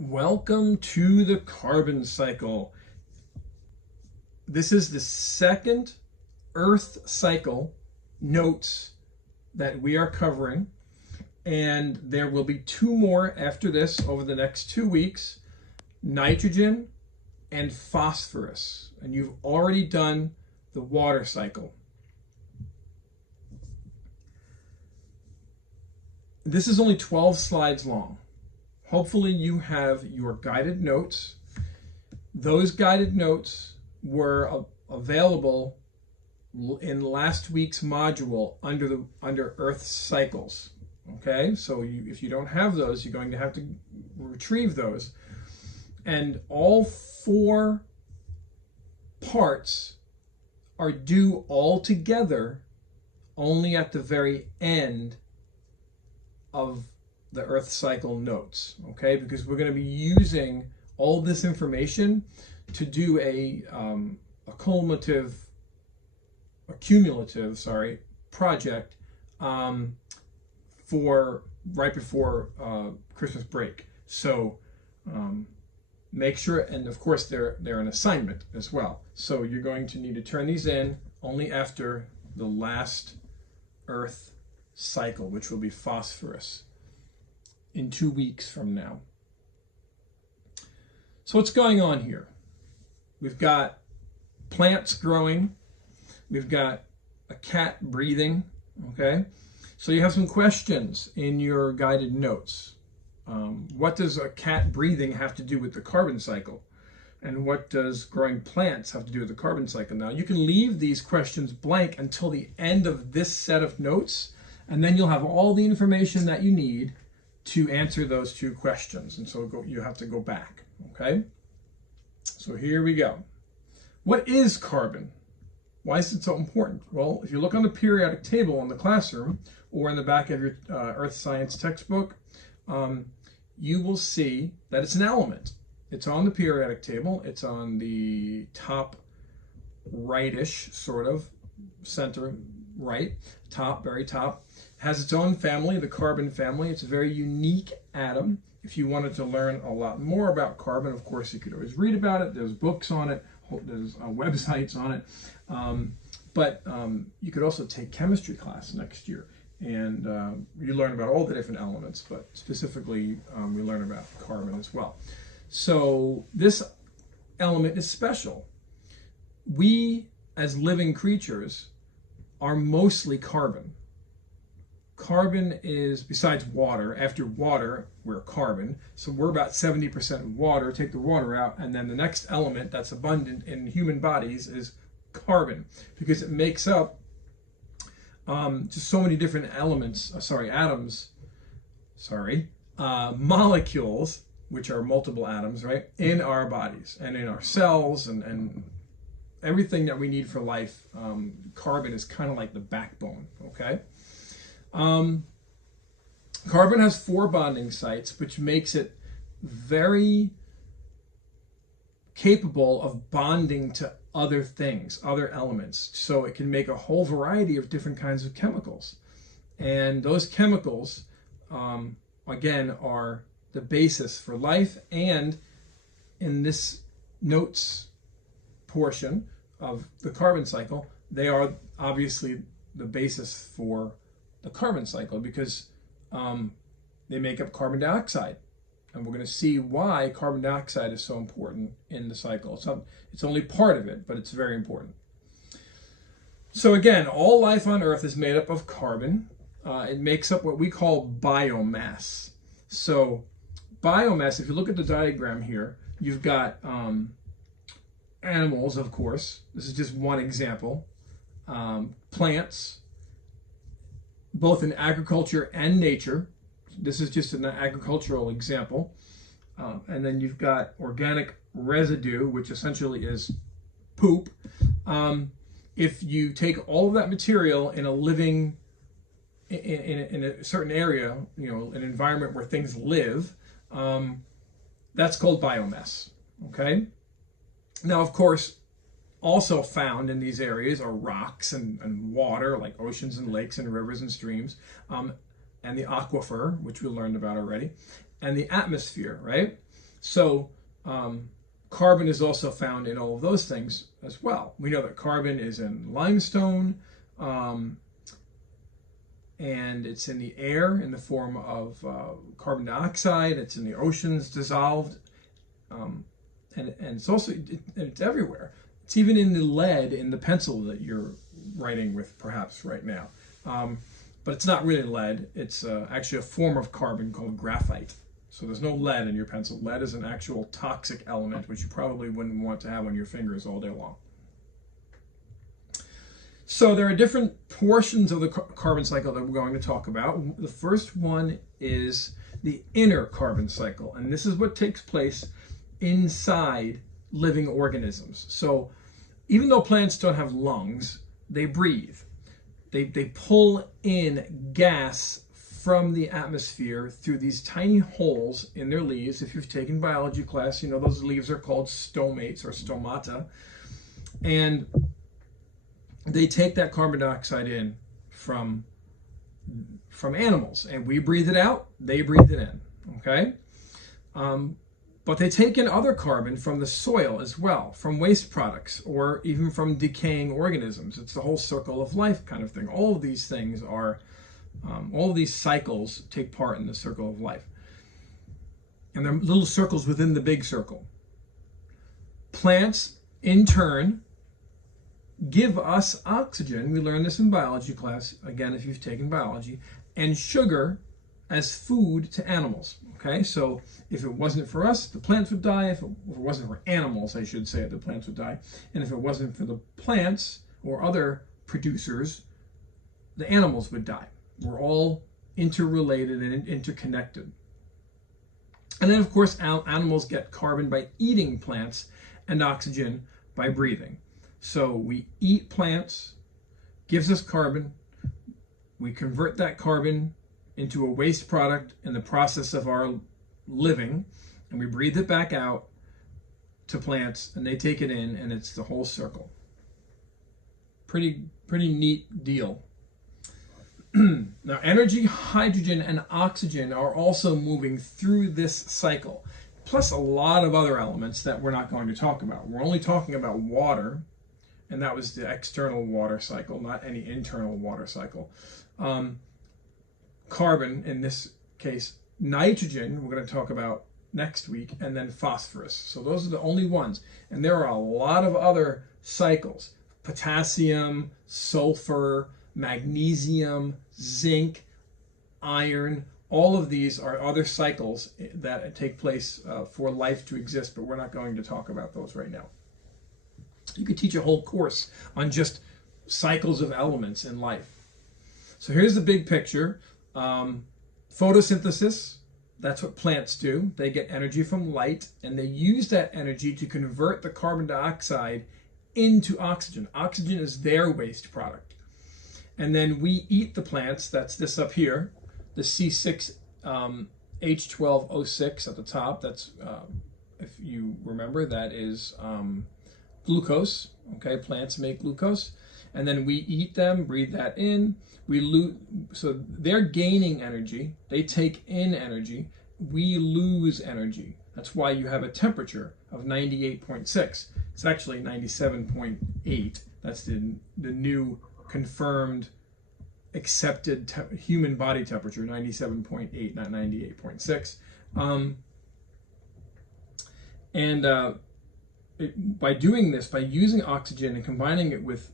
Welcome to the carbon cycle. This is the second Earth cycle notes that we are covering, and there will be two more after this over the next 2 weeks, nitrogen and phosphorus. And you've already done the water cycle. This is only 12 slides long. Hopefully you have your guided notes. Those guided notes were available in last week's module under Earth cycles. Okay, so if you don't have those, you're going to have to retrieve those. And all 4 parts are due all together only at the very end of the Earth cycle notes, okay? Because we're going to be using all this information to do a cumulative project for right before Christmas break. So make sure, and of course they're an assignment as well. So you're going to need to turn these in only after the last Earth cycle, which will be phosphorus, in 2 weeks from now. So what's going on here? We've got plants growing. We've got a cat breathing, okay? So you have some questions in your guided notes. What does a cat breathing have to do with the carbon cycle? And what does growing plants have to do with the carbon cycle? Now, you can leave these questions blank until the end of this set of notes, and then you'll have all the information that you need to answer those 2 questions. And so you have to go back, okay? So here we go. What is carbon? Why is it so important? Well, if you look on the periodic table in the classroom or in the back of your Earth Science textbook, you will see that it's an element. It's on the periodic table. It's on the top rightish, sort of, center right, top, very top. Has its own family, the carbon family. It's a very unique atom. If you wanted to learn a lot more about carbon, of course, you could always read about it. There's books on it. There's websites on it. But you could also take chemistry class next year. And you learn about all the different elements, but specifically we learn about carbon as well. So this element is special. We, as living creatures, are mostly carbon. Carbon is, besides water, after water, we're carbon. So we're about 70% water. Take the water out, and then the next element that's abundant in human bodies is carbon, because it makes up just so many different molecules, which are multiple atoms, right, in our bodies and in our cells and everything that we need for life. Carbon is kind of like the backbone, okay? Carbon has 4 bonding sites, which makes it very capable of bonding to other things, other elements. So it can make a whole variety of different kinds of chemicals. And those chemicals, again, are the basis for life. And in this notes portion of the carbon cycle, they are obviously the basis for the carbon cycle, because they make up carbon dioxide. And we're going to see why carbon dioxide is so important in the cycle. So it's only part of it, but it's very important. So again, all life on Earth is made up of carbon. It makes up what we call biomass. So biomass, if you look at the diagram here, you've got animals, of course. This is just one example. Plants, both in agriculture and nature. This is just an agricultural example. And then you've got organic residue, which essentially is poop. If you take all of that material in a living, in a certain area, an environment where things live, that's called biomass, okay? Now, of course, also found in these areas are rocks and water, like oceans and lakes and rivers and streams, and the aquifer, which we learned about already, and the atmosphere, right? So carbon is also found in all of those things as well. We know that carbon is in limestone, and it's in the air in the form of carbon dioxide. It's in the oceans dissolved, and it's also it's everywhere. It's even in the lead in the pencil that you're writing with perhaps right now. But it's not really lead. It's actually a form of carbon called graphite. So there's no lead in your pencil. Lead is an actual toxic element, which you probably wouldn't want to have on your fingers all day long. So there are different portions of the carbon cycle that we're going to talk about. The first one is the inner carbon cycle, and this is what takes place inside living organisms. So even though plants don't have lungs, they breathe. They pull in gas from the atmosphere through these tiny holes in their leaves. If you've taken biology class, you know those leaves are called stomates or stomata. And they take that carbon dioxide in from animals, and we breathe it out, they breathe it in, okay? But they take in other carbon from the soil as well, from waste products, or even from decaying organisms. It's the whole circle of life kind of thing. All of these things are, all of these cycles take part in the circle of life. And they're little circles within the big circle. Plants, in turn, give us oxygen. We learned this in biology class, again, if you've taken biology, and sugar as food to animals. Okay, so if it wasn't for us, the plants would die. If it wasn't for animals, I should say, the plants would die. And if it wasn't for the plants or other producers, the animals would die. We're all interrelated and interconnected. And then, of course, animals get carbon by eating plants and oxygen by breathing. So we eat plants, gives us carbon. We convert that carbon into a waste product in the process of our living, and we breathe it back out to plants, and they take it in, and it's the whole circle. Pretty neat deal. Now, energy, hydrogen, and oxygen are also moving through this cycle, plus a lot of other elements that we're not going to talk about. We're only talking about water, and that was the external water cycle, not any internal water cycle. Carbon, in this case, nitrogen, we're going to talk about next week, and then phosphorus. So those are the only ones. And there are a lot of other cycles. Potassium, sulfur, magnesium, zinc, iron, all of these are other cycles that take place for life to exist, but we're not going to talk about those right now. You could teach a whole course on just cycles of elements in life. So here's the big picture. Photosynthesis, that's what plants do. They get energy from light, and they use that energy to convert the carbon dioxide into oxygen. Oxygen is their waste product. And then we eat the plants. That's this up here, the C6H12O6 at the top. That's, if you remember, that is glucose. Okay, plants make glucose. And then we eat them, breathe that in. We lose, so they're gaining energy. They take in energy. We lose energy. That's why you have a temperature of 98.6. It's actually 97.8. That's the new confirmed accepted human body temperature, 97.8, not 98.6. By doing this, by using oxygen and combining it with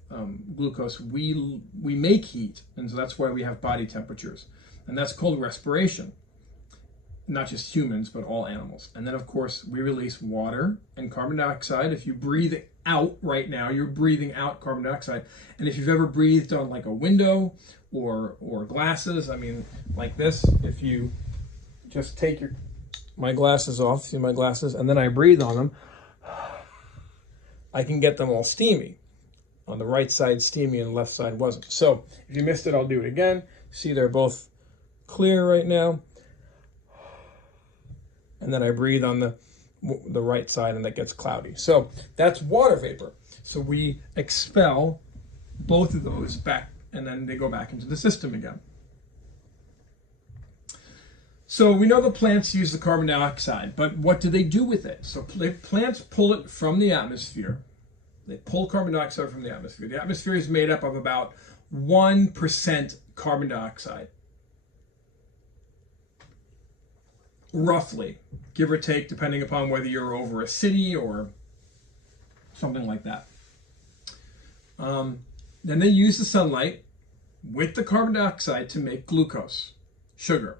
glucose, we make heat, and so that's why we have body temperatures, and that's called respiration. Not just humans, but all animals. And then, of course, we release water and carbon dioxide. If you breathe it out right now, you're breathing out carbon dioxide. And if you've ever breathed on like a window or glasses, I mean, like this, if you just take my glasses off, see my glasses, and then I breathe on them, I can get them all steamy. On the right side, steamy, and the left side wasn't. So if you missed it, I'll do it again. See, they're both clear right now. And then I breathe on the right side, and that gets cloudy. So that's water vapor. So we expel both of those back, and then they go back into the system again. So we know the plants use the carbon dioxide, but what do they do with it? So plants pull it from the atmosphere. They pull carbon dioxide from the atmosphere. The atmosphere is made up of about 1% carbon dioxide. Roughly, give or take, depending upon whether you're over a city or something like that. Then they use the sunlight with the carbon dioxide to make glucose, sugar.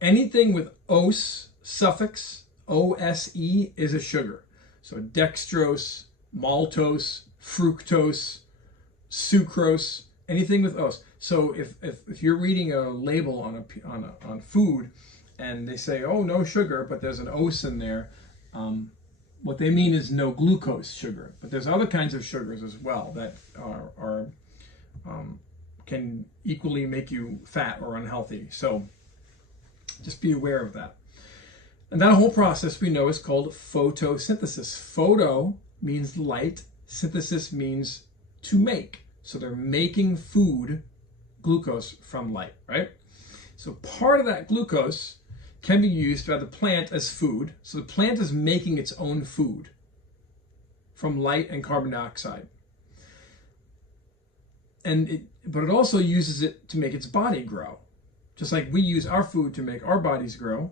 Anything with ose suffix, O-S-E, is a sugar. So dextrose, maltose, fructose, sucrose, anything with ose. So if you're reading a label on food and they say, oh, no sugar, but there's an ose in there, what they mean is no glucose sugar. But there's other kinds of sugars as well that can equally make you fat or unhealthy. So just be aware of that. And that whole process we know is called photosynthesis. Photo means light, synthesis means to make. So they're making food, glucose, from light, right? So part of that glucose can be used by the plant as food. So the plant is making its own food from light and carbon dioxide. But it also uses it to make its body grow. Just like we use our food to make our bodies grow,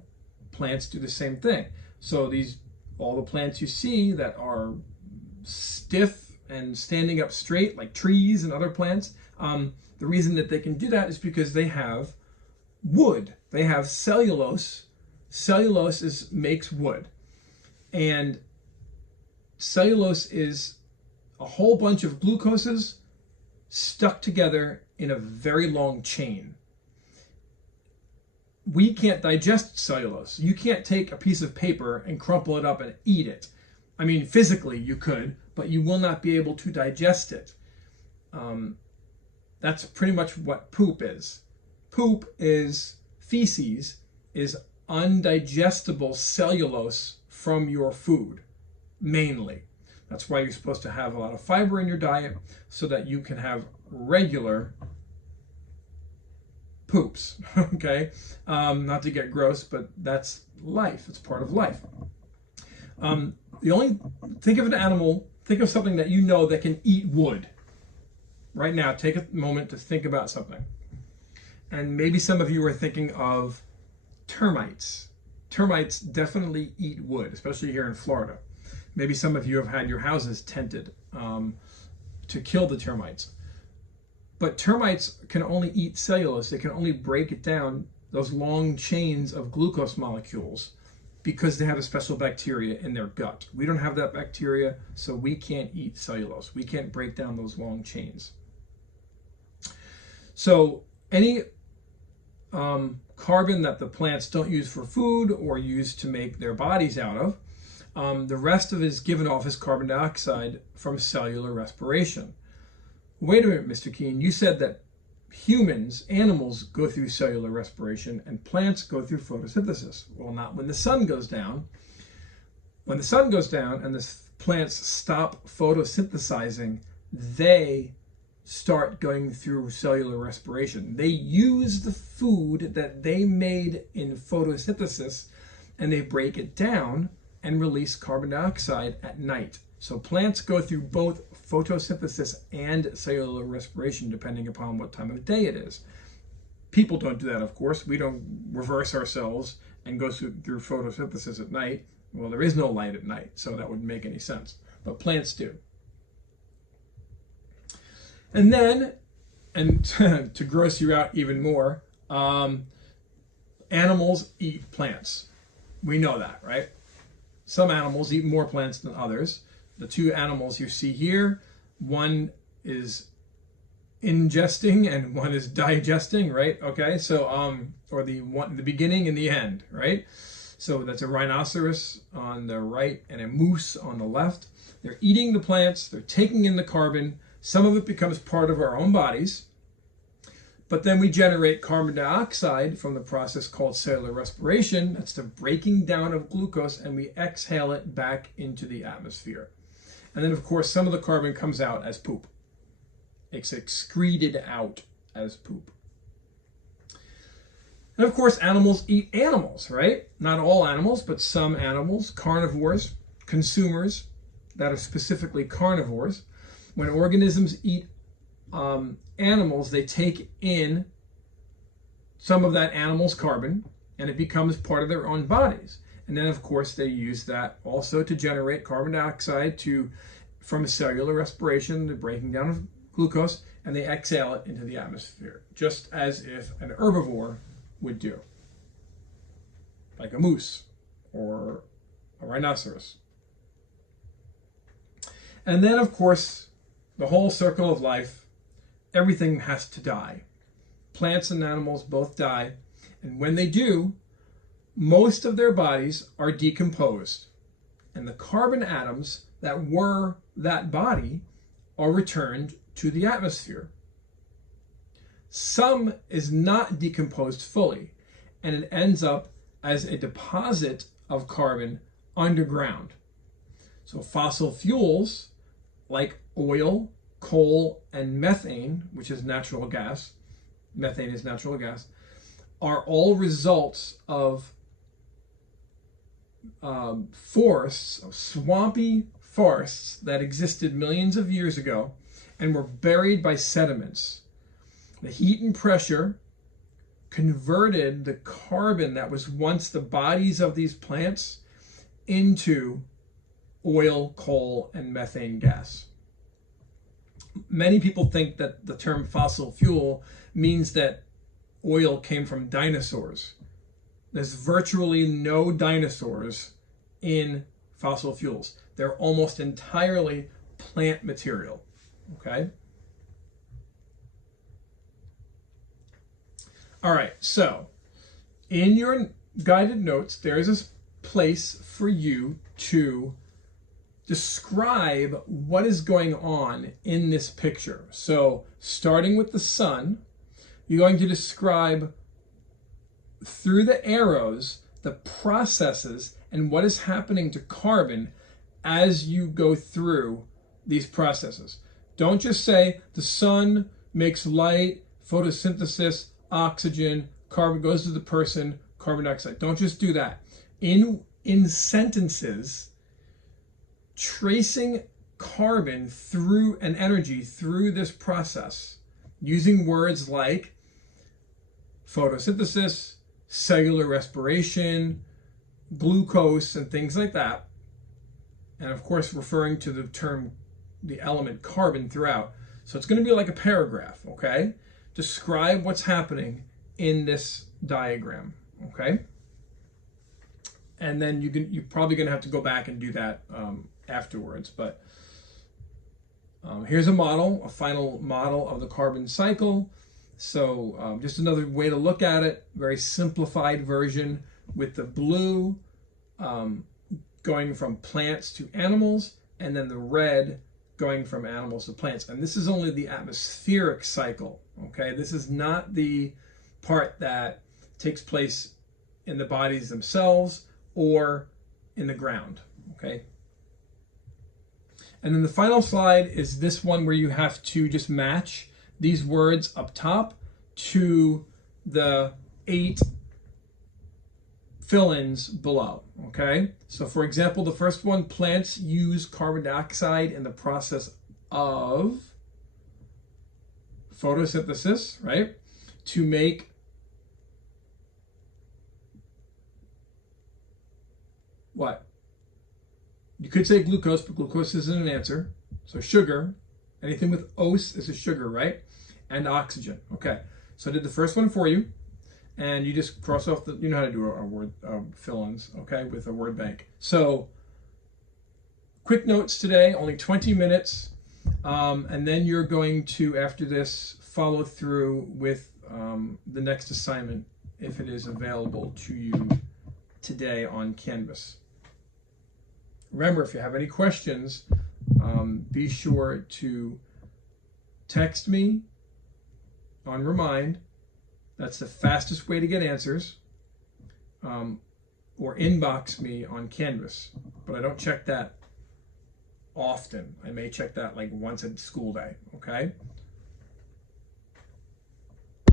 plants do the same thing. So all the plants you see that are stiff and standing up straight, like trees and other plants, the reason that they can do that is because they have wood. They have cellulose. Cellulose makes wood. And cellulose is a whole bunch of glucoses stuck together in a very long chain. We can't digest cellulose. You can't take a piece of paper and crumple it up and eat it. I mean, physically you could, but you will not be able to digest it. That's pretty much what poop is. Poop is feces, is undigestible cellulose from your food, mainly. That's why you're supposed to have a lot of fiber in your diet so that you can have regular poops, okay? Not to get gross, but that's life. It's part of life. Think of an animal, think of something that you know that can eat wood. Right now, take a moment to think about something. And maybe some of you are thinking of termites. Termites definitely eat wood, especially here in Florida. Maybe some of you have had your houses tented to kill the termites. But termites can only eat cellulose. They can only break it down, those long chains of glucose molecules, because they have a special bacteria in their gut. We don't have that bacteria, so we can't eat cellulose. We can't break down those long chains. So any carbon that the plants don't use for food or use to make their bodies out of, the rest of it is given off as carbon dioxide from cellular respiration. Wait a minute, Mr. Keene, you said that humans, animals, go through cellular respiration and plants go through photosynthesis. Well, not when the sun goes down. When the sun goes down and the plants stop photosynthesizing, they start going through cellular respiration. They use the food that they made in photosynthesis and they break it down and release carbon dioxide at night. So plants go through both photosynthesis and cellular respiration depending upon what time of day it is. People don't do that, of course. We don't reverse ourselves and go through photosynthesis at night. Well, there is no light at night, so that wouldn't make any sense. But plants do. And then, and to gross you out even more, animals eat plants. We know that, right? Some animals eat more plants than others. The two animals you see here, one is ingesting and one is digesting, right? Okay, so or the beginning and the end, right? So that's a rhinoceros on the right and a moose on the left. They're eating the plants, they're taking in the carbon. Some of it becomes part of our own bodies, but then we generate carbon dioxide from the process called cellular respiration. That's the breaking down of glucose, and we exhale it back into the atmosphere. And then, of course, some of the carbon comes out as poop. It's excreted out as poop. And of course, animals eat animals, right? Not all animals, but some animals, carnivores, consumers that are specifically carnivores. When organisms eat animals, they take in some of that animal's carbon, and it becomes part of their own bodies. And then, of course, they use that also to generate carbon dioxide from cellular respiration, the breaking down of glucose, and they exhale it into the atmosphere, just as if an herbivore would do, like a moose or a rhinoceros. And then, of course, the whole circle of life, everything has to die. Plants and animals both die, and when they do, most of their bodies are decomposed, and the carbon atoms that were that body are returned to the atmosphere. Some is not decomposed fully, and it ends up as a deposit of carbon underground. So fossil fuels like oil, coal, and methane, which is natural gas, methane is natural gas, are all results of forests, swampy forests that existed millions of years ago and were buried by sediments. The heat and pressure converted the carbon that was once the bodies of these plants into oil, coal, and methane gas. Many people think that the term fossil fuel means that oil came from dinosaurs. There's virtually no dinosaurs in fossil fuels. They're almost entirely plant material, okay? All right, so in your guided notes, there's a place for you to describe what is going on in this picture. So starting with the sun, you're going to describe through the arrows the processes and what is happening to carbon as you go through these processes. Don't just say the sun makes light, photosynthesis, oxygen, carbon goes to the person, carbon dioxide. Don't just do that. In sentences, tracing carbon through an energy through this process using words like photosynthesis, cellular respiration, glucose, and things like that. And of course, referring to the element carbon throughout. So it's going to be like a paragraph, okay? Describe what's happening in this diagram, okay? And then you're probably going to have to go back and do that afterwards. But here's a final model of the carbon cycle. So just another way to look at it, very simplified version with the blue going from plants to animals, and then the red going from animals to plants. And this is only the atmospheric cycle, okay? This is not the part that takes place in the bodies themselves or in the ground, okay? And then the final slide is this one where you have to just match these words up top to the 8 fill-ins below, okay? So for example, the first one, plants use carbon dioxide in the process of photosynthesis, right? To make what? You could say glucose, but glucose isn't an answer. So sugar, anything with os is a sugar, right? And oxygen, okay. So I did the first one for you, and you just cross off you know how to do a word fill-ins, okay, with a word bank. So quick notes today, only 20 minutes, and then you're going to, after this, follow through with the next assignment if it is available to you today on Canvas. Remember, if you have any questions, be sure to text me on Remind. That's the fastest way to get answers. Or inbox me on Canvas. But I don't check that often. I may check that like once a school day, okay?